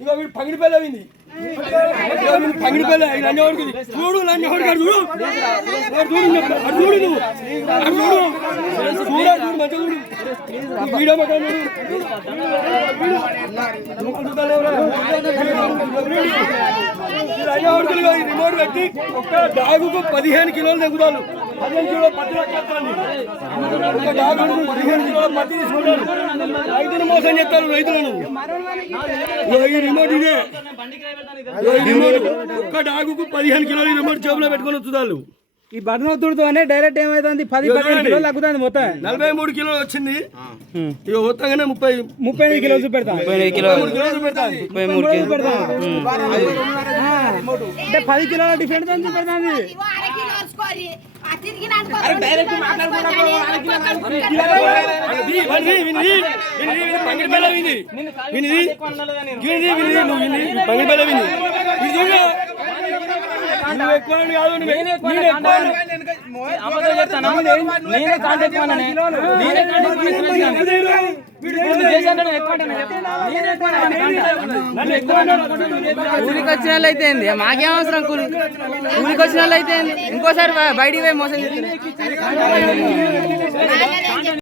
ఇక వీడు పగిడిపోయింది పగిడిపోయి లంజవాడికి చూడు లంజవాడికి చూడు చూడు చూడు చూడు చూడు మంచిగా చూడు వీడియో లంజవాడికి రిమోట్ పెట్టి ఒక్క డాగుకు 15 కిలోలు తెగుతారు 15 కిలో పత్తి లెక్కేస్తాను ఒక డాగుకు 15 కిలోల పత్తి తీసుకుంటారు రైతులు మోసం చేస్తారు రైతులను ఈ రిమోట్ ఇదే రిమోట్ ఒక్క డాగుకు 15 కిలోలు రిమోట్ జేబులో పెట్టుకొని వచ్చుతారు ఈ బటన్ ఒత్తుడుతోనే డైరెక్ట్ ఏమైతుంది 10-15 కిలోలు తగ్గుతుంది మొత్తం 43 కిలోలు వచ్చింది ఇక మొత్తంగానే 35 కిలోలు చూపెడతా 33 కిలోలు అంటే 10 కిలోల డిఫరెంట్ అని చూపెడుతుంది కూలికి వచ్చిన వాళ్ళు అయితే మాకేం అవసరం కూలికి వచ్చిన వాళ్ళు అయితే ఇంకోసారి బయటికి పోయి మోసం చేస్తారు.